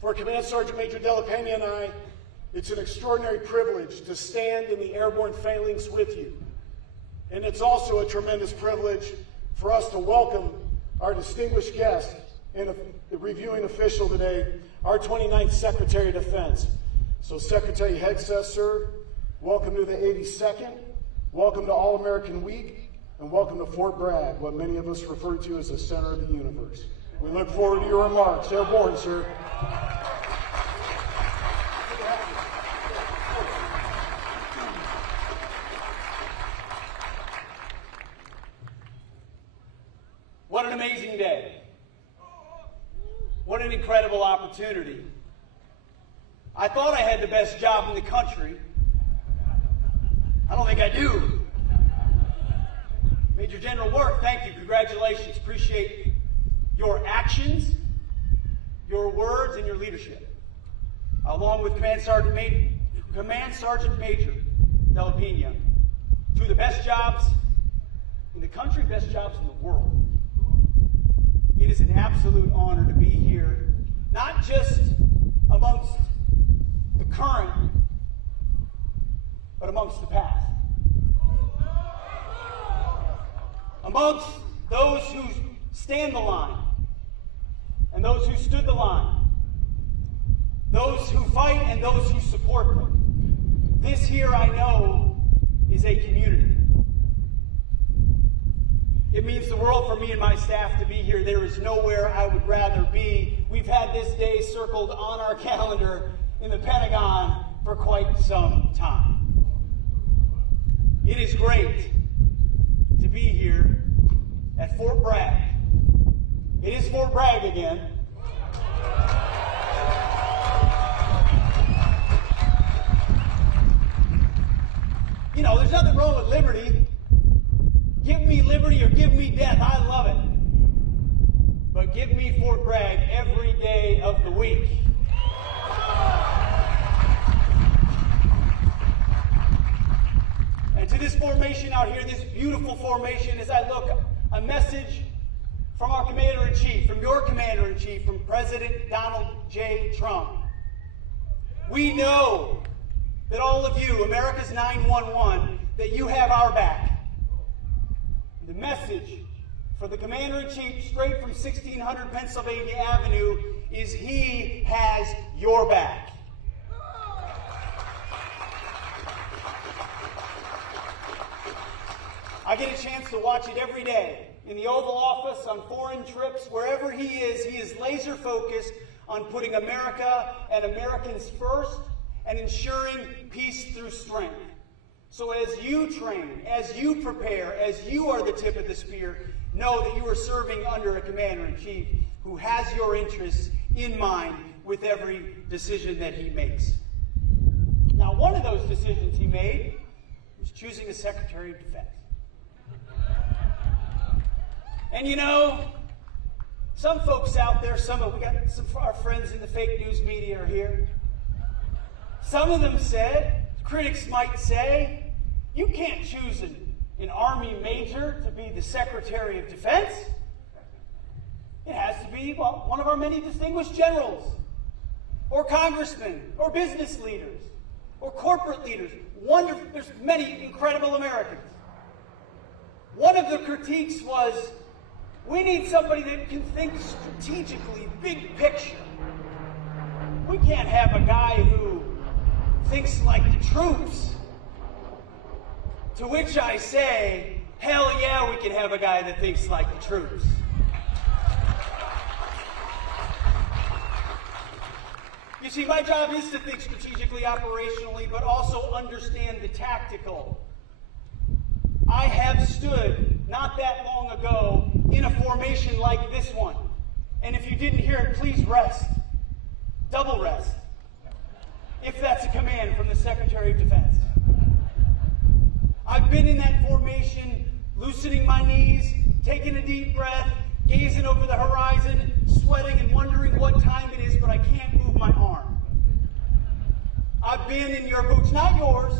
For Command Sergeant Major Della Pena and I, it's an extraordinary privilege to stand in the airborne phalanx with you. And it's also a tremendous privilege for us to welcome our distinguished guest and the reviewing official today, our 29th Secretary of Defense. So Secretary Hegseth, sir, welcome to the 82nd, welcome to All-American Week, and welcome to Fort Bragg, what many of us refer to as the center of the universe. We look forward to your remarks. Airborne, sir. What an amazing day. What an incredible opportunity. I thought I had the best job in the country. I don't think I do. Major General Work, thank you. Congratulations. Appreciate your actions, your words, and your leadership. Along with Command Sergeant Major Della Pena, two of the best jobs in the country, best jobs in the world. It is an absolute honor to be here, not just amongst the current, but amongst the past. Amongst those who stand the line, and those who stood the line, those who fight and those who support them. This here, I know, is a community. It means the world for me and my staff to be here. There is nowhere I would rather be. We've had this day circled on our calendar in the Pentagon for quite some time. It is great to be here at Fort Bragg. It is Fort Bragg again. You know, there's nothing wrong with liberty. Give me liberty or give me death. I love it. But give me Fort Bragg every day of the week. And to this formation out here, this beautiful formation, as I look, a message from our Commander-in-Chief, from your Commander-in-Chief, from President Donald J. Trump. We know that all of you, America's 911, that you have our back. The message for the Commander-in-Chief straight from 1600 Pennsylvania Avenue is he has your back. I get a chance to watch it every day. In the Oval Office, on foreign trips, wherever he is laser focused on putting America and Americans first and ensuring peace through strength. So as you train, as you prepare, as you are the tip of the spear, know that you are serving under a Commander-in-Chief who has your interests in mind with every decision that he makes. Now, one of those decisions he made was choosing a Secretary of Defense. And you know, some folks out there, we got some of our friends in the fake news media are here. Some of them said, critics might say, you can't choose an Army major to be the Secretary of Defense. It has to be, well, one of our many distinguished generals, or congressmen, or business leaders, or corporate leaders. There's many incredible Americans. One of the critiques was, we need somebody that can think strategically, big picture. We can't have a guy who thinks like the troops. To which I say, hell yeah, we can have a guy that thinks like the troops. You see, my job is to think strategically, operationally, but also understand the tactical. I have stood, not that long ago, in a formation like this one. And if you didn't hear it, please rest. Double rest. If that's a command from the Secretary of Defense. I've been in that formation, loosening my knees, taking a deep breath, gazing over the horizon, sweating and wondering what time it is, but I can't move my arm. I've been in your boots, not yours.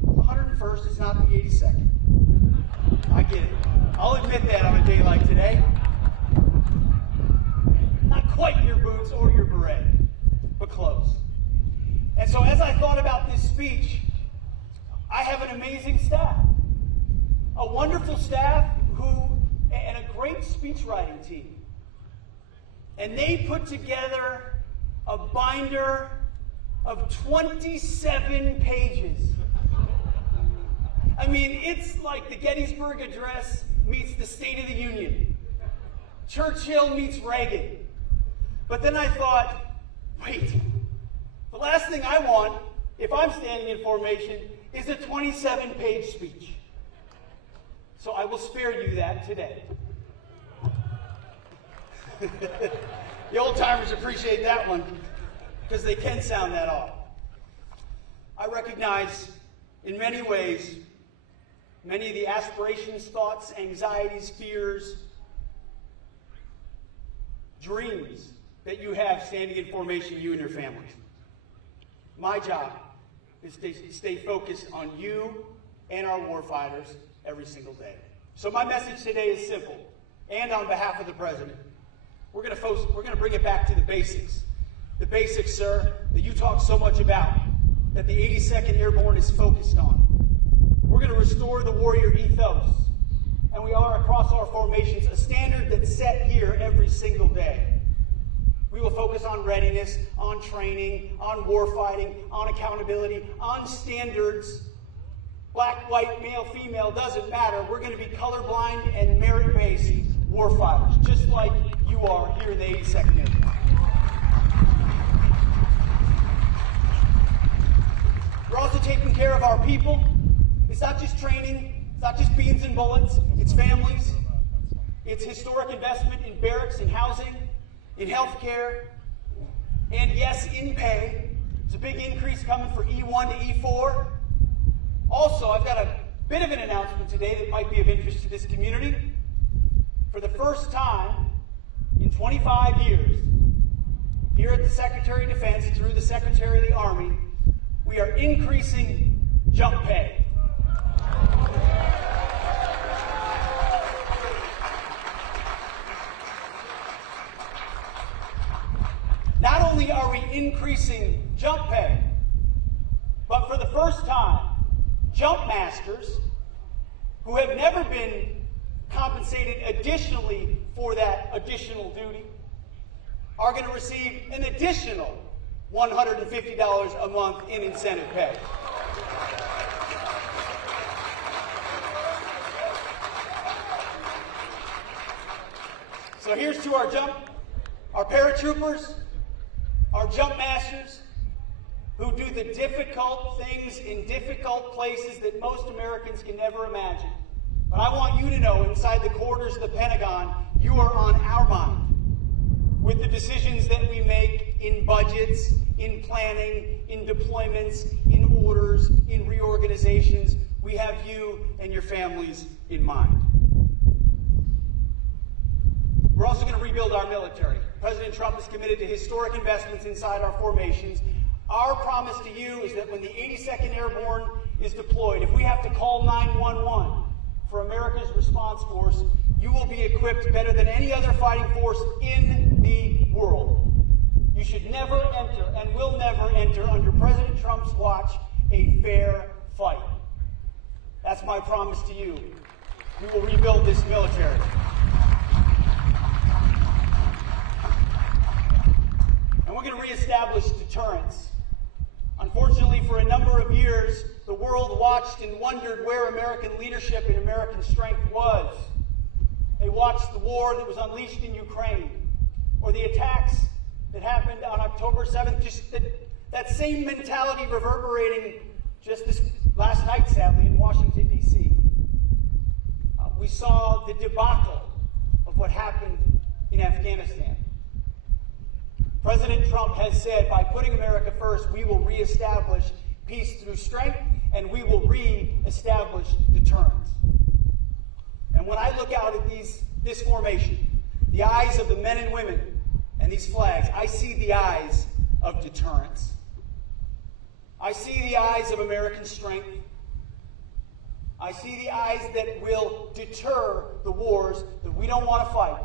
101st, it's not the 82nd. I get it. I'll admit that on a day like today. Not quite your boots or your beret, but close. And so as I thought about this speech, I have an amazing staff. A wonderful staff and a great speech writing team. And they put together a binder of 27 pages. I mean, it's like the Gettysburg Address meets the State of the Union. Churchill meets Reagan. But then I thought, wait, the last thing I want, if I'm standing in formation, is a 27-page speech. So I will spare you that today. The old-timers appreciate that one because they can sound that off. I recognize in many ways many of the aspirations, thoughts, anxieties, fears, dreams that you have standing in formation, you and your families. My job is to stay focused on you and our warfighters every single day. So my message today is simple, and on behalf of the President, we're going to bring it back to the basics. The basics, sir, that you talk so much about, that the 82nd Airborne is focused on. We're going to restore the warrior ethos, and we are across our formations, a standard that's set here every single day. We will focus on readiness, on training, on warfighting, on accountability, on standards. Black, white, male, female, doesn't matter. We're going to be colorblind and merit-based warfighters, just like you are here in the 82nd Airborne. We're also taking care of our people. It's not just training, it's not just beans and bullets, it's families. It's historic investment in barracks, in housing, in health care, and yes, in pay. There's a big increase coming for E1 to E4. Also, I've got a bit of an announcement today that might be of interest to this community. For the first time in 25 years, here at the Secretary of Defense, through the Secretary of the Army, we are increasing jump pay. Not only are we increasing jump pay, but for the first time, jump masters who have never been compensated additionally for that additional duty are going to receive an additional $150 a month in incentive pay. So here's to our paratroopers, our jump masters, who do the difficult things in difficult places that most Americans can never imagine. But I want you to know, inside the corridors of the Pentagon, you are on our mind. With the decisions that we make in budgets, in planning, in deployments, in orders, in reorganizations, we have you and your families in mind. We're also going to rebuild our military. President Trump is committed to historic investments inside our formations. Our promise to you is that when the 82nd Airborne is deployed, if we have to call 911 for America's response force, you will be equipped better than any other fighting force in the world. You should never enter and will never enter under President Trump's watch a fair fight. That's my promise to you. We will rebuild this military. And we're going to reestablish deterrence. Unfortunately, for a number of years, the world watched and wondered where American leadership and American strength was. They watched the war that was unleashed in Ukraine, or the attacks that happened on October 7th, just that same mentality reverberating just this last night, sadly, in Washington, D.C. We saw the debacle of what happened in Afghanistan. President Trump has said, by putting America first, we will reestablish peace through strength, and we will reestablish deterrence. And when I look out at this formation, the eyes of the men and women and these flags, I see the eyes of deterrence. I see the eyes of American strength. I see the eyes that will deter the wars that we don't want to fight,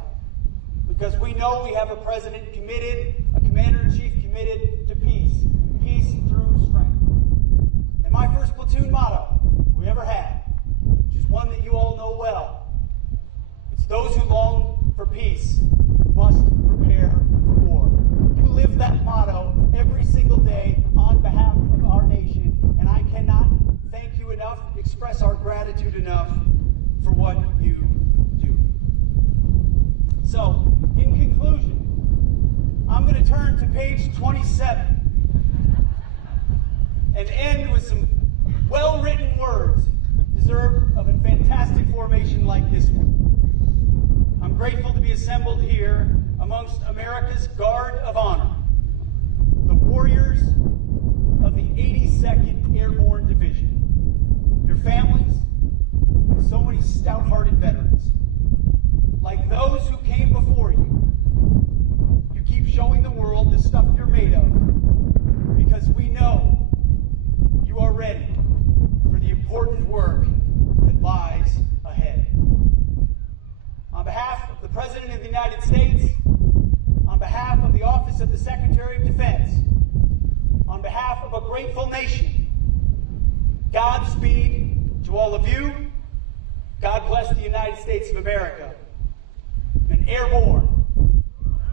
because we know we have a president committed, a commander-in-chief committed to peace. Peace through strength. And my first platoon motto we ever had, which is one that you all know well, it's those who long for peace must prepare for war. You live that motto every single day on behalf of our nation, and I cannot thank you enough, express our gratitude enough for what you do. So, in conclusion, I'm going to turn to page 27 and end with some well-written words deserved of a fantastic formation like this one. I'm grateful to be assembled here amongst America's Guard of Honor, the warriors of the 82nd Airborne Division, your families, and so many stout-hearted veterans. Like those who came before you, you keep showing the world the stuff you're made of, because we know you are ready for the important work that lies ahead. On behalf of the President of the United States, on behalf of the Office of the Secretary of Defense, on behalf of a grateful nation, Godspeed to all of you. God bless the United States of America. And airborne,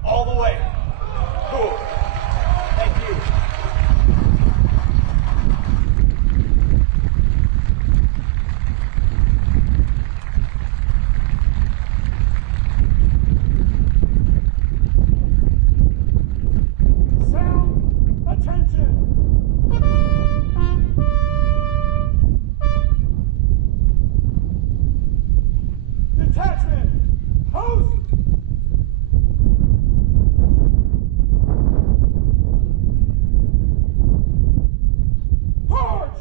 all the way. Cool. Thank you. Sound attention. Detachment, post. March.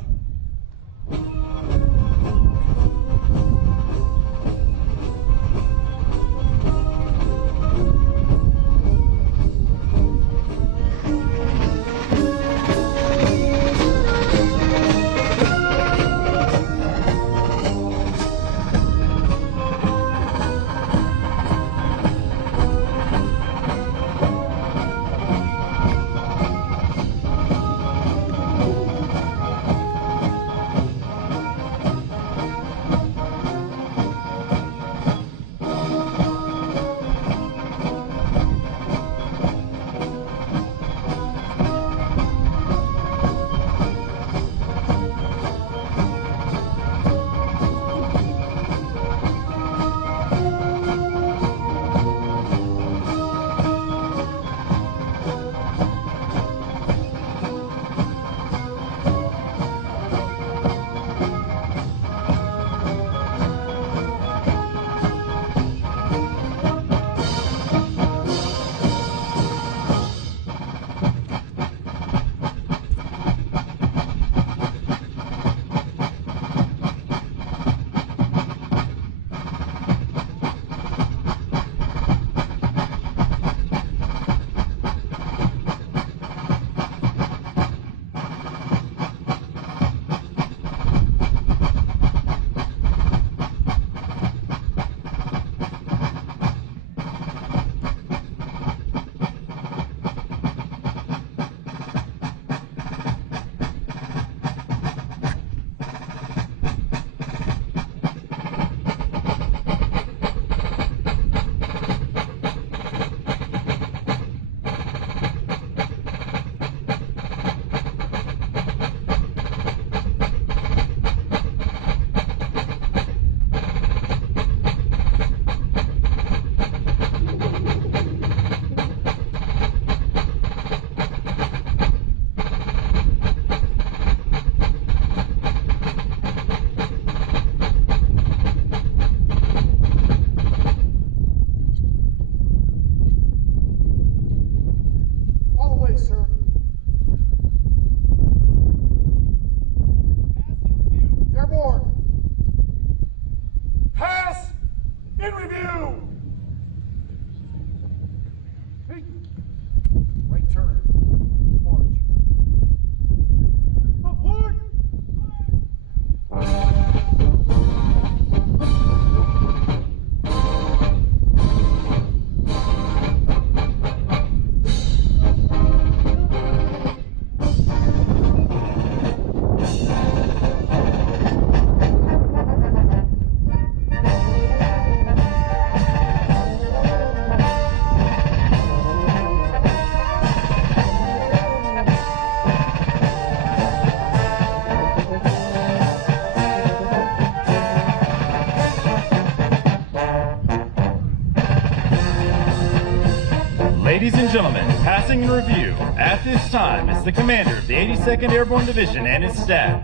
Passing review at this time is the commander of the 82nd Airborne Division and his staff.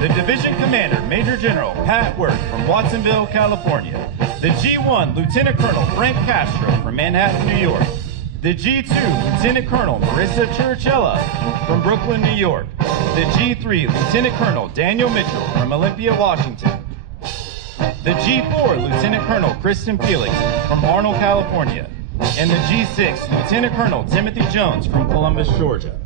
The Division Commander, Major General Pat Work from Watsonville, California. The G1 Lieutenant Colonel Frank Castro from Manhattan, New York. The G2 Lieutenant Colonel Marissa Churchella from Brooklyn, New York. The G3 Lieutenant Colonel Daniel Mitchell from Olympia, Washington. The G4 Lieutenant Colonel Kristen Felix from Arnold, California. And the G6 Lieutenant Colonel Timothy Jones from Columbus, Georgia.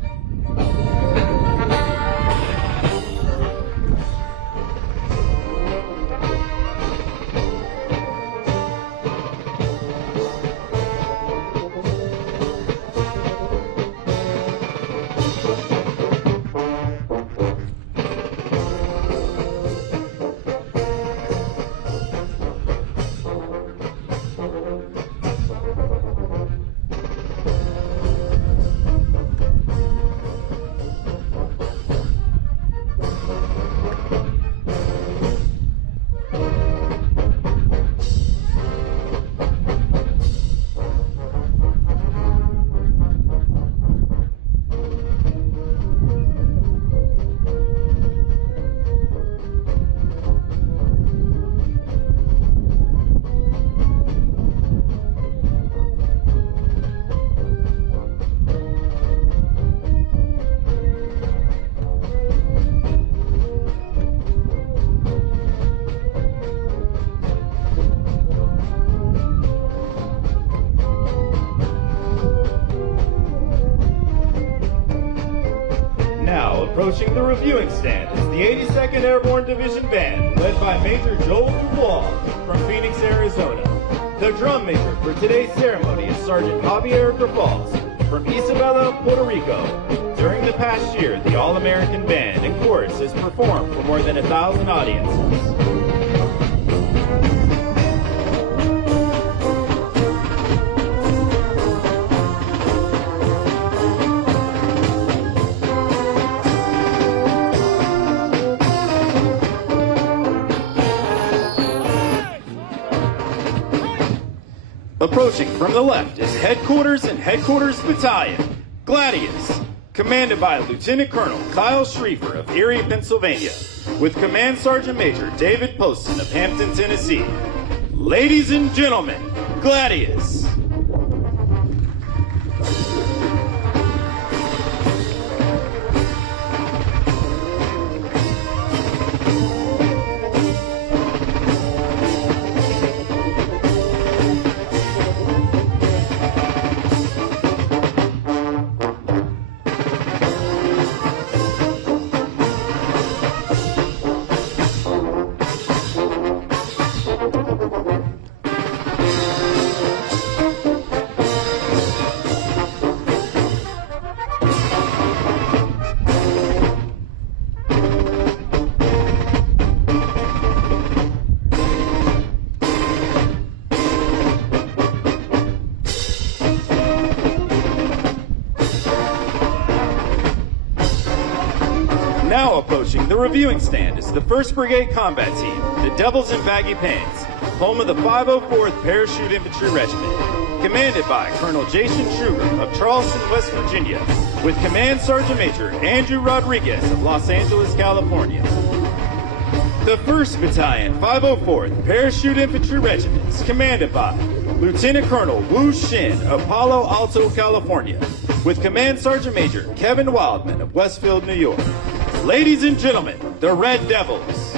Approaching the reviewing stand is the 82nd Airborne Division Band, led by Major Joel Dubois from Phoenix, Arizona. The drum major for today's ceremony is Sergeant Javier Grafals from Isabela, Puerto Rico. During the past year, the All-American Band and Chorus has performed for more than 1,000 audiences. Approaching from the left is Headquarters and Headquarters Battalion, Gladius, commanded by Lieutenant Colonel Kyle Schriefer of Erie, Pennsylvania, with Command Sergeant Major David Poston of Hampton, Tennessee. Ladies and gentlemen, Gladius. Now approaching the reviewing stand is the 1st Brigade Combat Team, the Devils in Baggy Pants, home of the 504th Parachute Infantry Regiment, commanded by Colonel Jason Schruger of Charleston, West Virginia, with Command Sergeant Major Andrew Rodriguez of Los Angeles, California. The 1st Battalion, 504th Parachute Infantry Regiment is commanded by Lieutenant Colonel Wu Shin of Palo Alto, California, with Command Sergeant Major Kevin Wildman of Westfield, New York. Ladies and gentlemen, the Red Devils.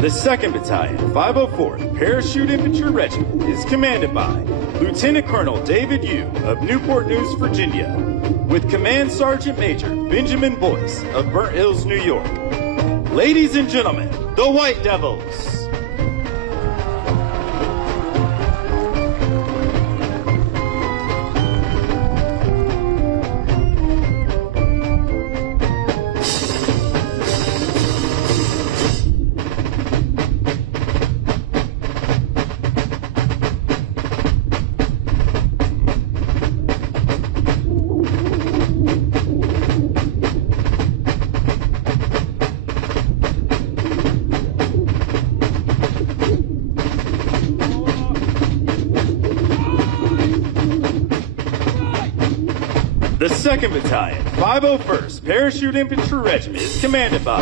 The 2nd Battalion, 504th Parachute Infantry Regiment is commanded by Lieutenant Colonel David Yu of Newport News, Virginia, with Command Sergeant Major Benjamin Boyce of Burnt Hills, New York. Ladies and gentlemen, the White Devils. The 2nd Battalion, 501st Parachute Infantry Regiment is commanded by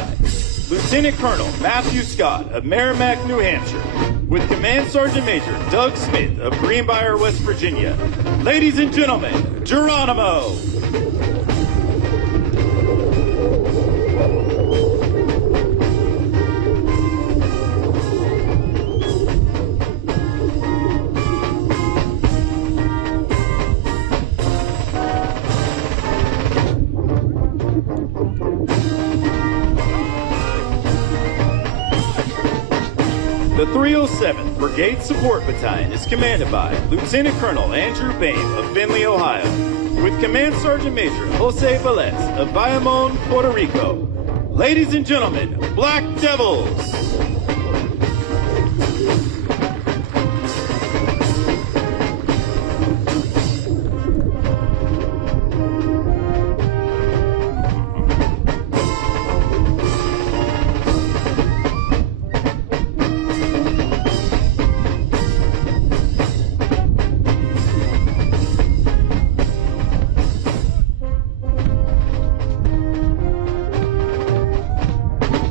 Lieutenant Colonel Matthew Scott of Merrimack, New Hampshire, with Command Sergeant Major Doug Smith of Greenbrier, West Virginia. Ladies and gentlemen, Geronimo! The 307th Brigade Support Battalion is commanded by Lieutenant Colonel Andrew Bain of Findlay, Ohio, with Command Sergeant Major Jose Velez of Bayamon, Puerto Rico. Ladies and gentlemen, Black Devils!